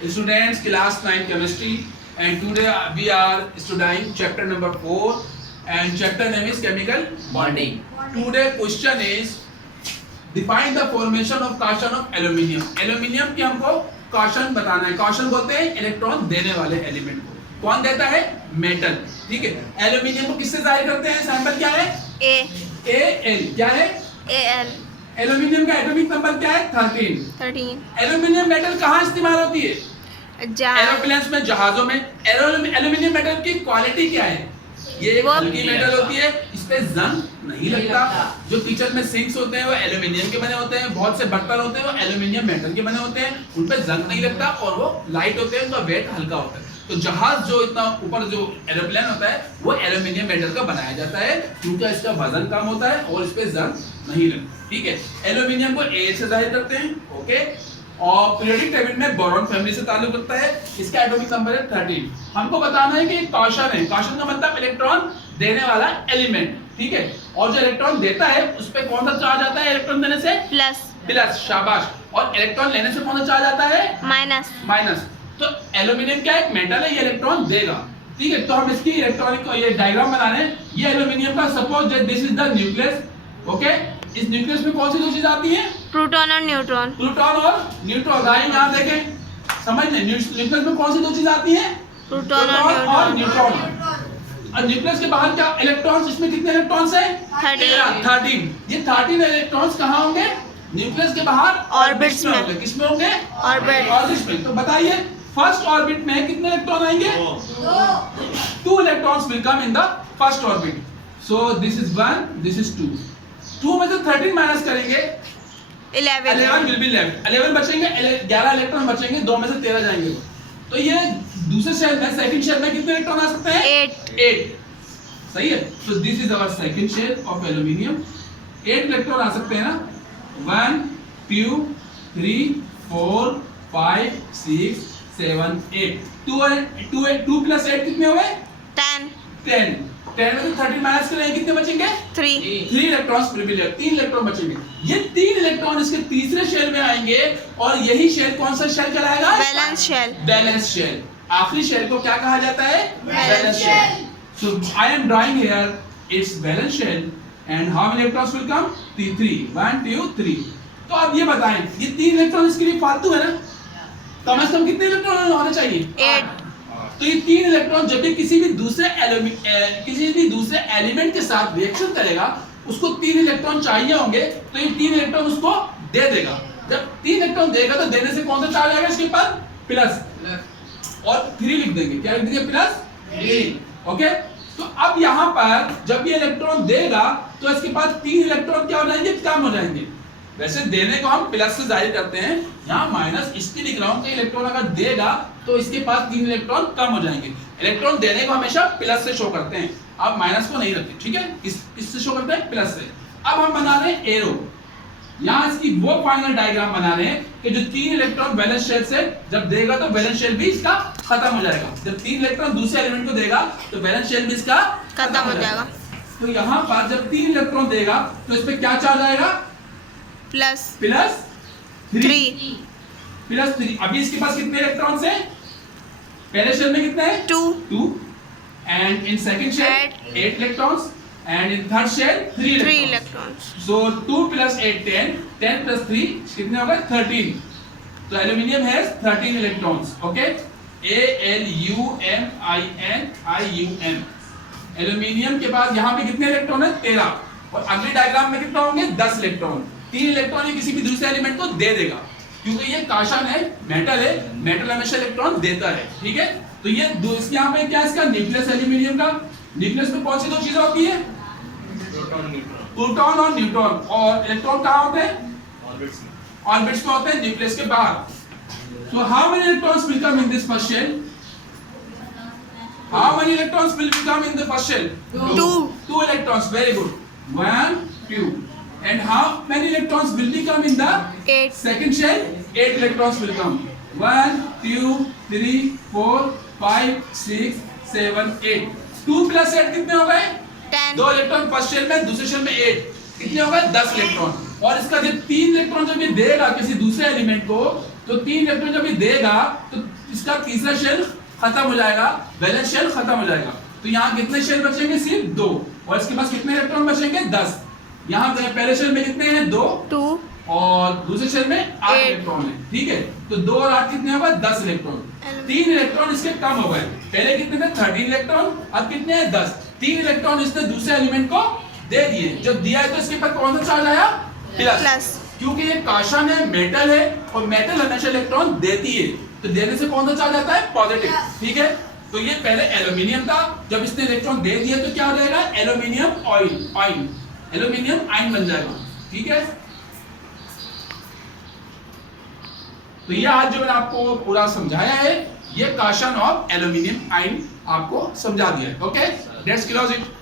Students, class 9 chemistry, and today we are studying chapter number 4 and chapter name is chemical bonding. Today question is define the formation of caution of aluminium. Aluminium की हमको caution बताना है. Caution बोलते हैं electron देने वाले element को. कौन देता है? मेटल. ठीक है. एल्यूमिनियम को किससे जाहिर करते हैं? सैंपल क्या है? Al. क्या है? Al. एल्यूमिनियम का एटॉमिक नंबर क्या है? 13. एल्यूमिनियम मेटल कहाँ इस्तेमाल होती है? एरोप्लेन्स में, जहाजों में. एल्यूमिनियम मेटल की क्वालिटी क्या है? ये एक हल्की मेटल होती है, इस पे जंग नहीं लगता. जो किचन में सिंक्स होते हैं वो एल्यूमिनियम के बने होते हैं, बहुत से बर्तन होते हैं वो एल्यूमिनियम मेटल के बने होते हैं, उन पे जंग नहीं लगता और वो लाइट होते हैं, उनका वेट हल्का होता है. तो जहाज जो इतना ऊपर जो एरोप्लेन होता है वो एल्यूमिनियम मेटल का बनाया जाता है क्योंकि इसका वजन कम होता है और इस पे जंग नहीं लगता. ठीक है. एल्यूमिनियम को A से जाहिर करते हैं. ओके. और पीरियोडिक टेबल में बोरॉन फैमिली से ताल्लुक रखता है. इसका एटॉमिक नंबर है 13. हमको बताना है कि कॉशन है. कॉशन का मतलब इलेक्ट्रॉन देने वाला एलिमेंट. ठीक है. और जो इलेक्ट्रॉन देता है उस पे कौन सा चार्ज आता है? इलेक्ट्रॉन देने से प्लस. शाबाश. और इलेक्ट्रॉन लेने से कौन सा चार्ज आता है? माइनस. तो एल्यूमिनियम क्या है? मेटल है, ये इलेक्ट्रॉन देगा. ठीक है. तो हम इसकी इलेक्ट्रॉनिक ये डायग्राम बना रहे हैं. ये एल्यूमिनियम का suppose this is the nucleus. Okay. इस न्यूक्लियस में कौन सी दो चीज आती हैं? प्रोटॉन और न्यूट्रॉन. गाइस यहाँ देखें, समझ लें. न्यूक्लियस में कौन सी दो चीज आती हैं? प्रोटॉन और न्यूट्रॉन. और न्यूक्लियस के बाहर क्या इलेक्ट्रॉन्स? इसमें कितने इलेक्ट्रॉन्स हैं? 13. ये 13 इलेक्ट्रॉन्स कहाँ होंगे? न्यूक्लियस के बाहर ऑर्बिट्स में होंगे. किसमें होंगे? ऑर्बिट्स में. तो बताइए फर्स्ट ऑर्बिट में कितने इलेक्ट्रॉन आएंगे? 2 electrons will come in the first orbit. So this is 1, this is 2. 2 में से 13 माइनस करेंगे 11 विल बी लेफ्ट. 11 बचेंगे, 11 इलेक्ट्रॉन बचेंगे, 2 में से 13 जाएंगे. तो ये दूसरे शेल में, सेकंड शेल में कितने इलेक्ट्रॉन आ सकते हैं? 8. सही है. So this is our second shell of aluminium. 8 electron आ सकते हैं ना. 1 2 3 4 5 6 7 8. 2 प्लस 8 कितने हो गए? 10 में से 13 माइनस करें कितने बचेंगे? 3 इलेक्ट्रॉन्स फिर भी 3 इलेक्ट्रॉन बचेंगे. ये 3 इलेक्ट्रॉन इसके तीसरे शेल में आएंगे और यही शेल कौन सा शेल कहलाएगा? Balance shell. आखिरी शेल को क्या कहा जाता है? Balance shell. So I am drawing here it's balance shell and how many electrons will come? 3. 1 2 3. तो अब ये बताएं, ये 3 इलेक्ट्रॉन इसके लिए फालतू है ना. कम से कम कितने इलेक्ट्रॉन होने चाहिए? 8. तो ये 3 इलेक्ट्रॉन जब भी किसी भी दूसरे एलिमेंट के साथ रिएक्शन करेगा उसको 3 इलेक्ट्रॉन चाहिए होंगे. तो ये 3 इलेक्ट्रॉन उसको दे देगा. जब 3 इलेक्ट्रॉन देगा तो देने से कौन सा चार्ज आएगा इसके ऊपर? प्लस. और 3 लिख देंगे. क्या लिख देंगे? प्लस 3. ओके. तो अब यहाँ पर जब ये इलेक्ट्रॉन देगा तो इसके पास 3 इलेक्ट्रॉन क्या हो जाएंगे? कम हो जाएंगे. वैसे देने को हम प्लस से जाहिर करते हैं, यहाँ माइनस इसलिए लिख रहा हूँ कि इलेक्ट्रॉन अगर देगा तो इसके पास 3 इलेक्ट्रॉन कम हो जाएंगे. इलेक्ट्रॉन देने को हमेशा प्लस से शो करते हैं, आप माइनस को नहीं रखते. ठीक है. किससे शो करते हैं? प्लस से. अब हम बना रहे हैं एरो. यहाँ इसकी वो फाइनल डायग्राम बना रहे हैं कि जो 3 इलेक्ट्रॉन बैलेंस शेल से जब देगा तो बैलेंस शेल भी इसका खत्म हो जाएगा. जब 3 इलेक्ट्रॉन दूसरे एलिमेंट को देगा तो बैलेंस शेल भी इसका खत्म हो जाएगा. तो यहाँ पर जब 3 इलेक्ट्रॉन देगा तो इस पे क्या चार्ज आएगा? प्लस 3. अभी इसके पास कितने इलेक्ट्रॉन्स हैं? पहले शेल में कितने हैं? 2. And in second shell 8 electrons and in third shell 3 electrons. So 2 + 8 10 + 3 कितने हो गए? 13. तो aluminium has 13 electrons. Okay. ALUMINIUM. Aluminium के पास यहाँ पे कितने इलेक्ट्रॉन है? 13. और अगली डायग्राम में कितना होंगे? 10 इलेक्ट्रॉन. 3 इलेक्ट्रॉन ही किसी भी दूसरे एलिमेंट को दे देगा क्योंकि ये कॉशन है, मेटल है. मेटल हमेशा इलेक्ट्रॉन देता है. ठीक है. तो ये यहाँ पे क्या इसका न्यूक्लियस एल्यूमिनियम का. न्यूक्लियस में कौन सी 2 चीजें होती है? प्रोटॉन और न्यूट्रॉन. और इलेक्ट्रॉन कहाँ होते हैं? ऑर्बिट्स में होते हैं, न्यूक्लियस के बाहर. So how many electrons will come in this first shell? How many electrons will come in the first shell? 2 electrons. Very good. 1 2. And how many electrons will be come in the 8. second shell? 8 electrons will come. 1 2 3 4 5 6 7 8. 2 + 8 कितने हो गए? 10. 2 electron first shell में, दूसरे shell में 8. कितने हो गए? 10 electron. और इसका जब 3 इलेक्ट्रॉन जब ये देगा किसी दूसरे एलिमेंट को तो 3 इलेक्ट्रॉन जब ये देगा तो इसका तीसरा शेल खत्म हो जाएगा, वैलेंस शेल खत्म हो जाएगा। तो यहाँ कितने शेल बचेंगे? सिर्फ 2। और इसके पास कितने इलेक्ट्रॉन बचेंगे? 10। यहाँ पहले शेल में कितने हैं? 2। 2 और दूसरे शेल में 8 8 इलेक्ट्रॉन है, ठीक है। तो 2 और 8 कितने होगा? 10 इलेक्ट्रॉन। 3 इलेक्ट्रॉन इसके कम हो गए, पहले कितने थे? 13 इलेक्ट्रॉन, अब कितने हैं? 10। 3 इलेक्ट्रॉन इसने दूसरे एलिमेंट को दे दिए। जब दिया है तो इसके ऊपर कौन सा चार्ज आया? प्लस, क्योंकि ये काशन है, मेटल है, और मेटल हमेशा इलेक्ट्रॉन देती है, तो देने से कौन सा चार्ज आता है? पॉजिटिव, ठीक है। तो ये पहले एल्यूमिनियम था, जब इसने इलेक्ट्रॉन दे दिया तो क्या हो जाएगा? एल्यूमिनियम आयन, एल्यूमिनियम आयन बन जाएगा, ठीक है। तो ये आज जो मैंने आपको पूरा समझाया है, ये काशन ऑफ एल्यूमिनियम आयन आपको समझा दिया है। Okay, let's close it.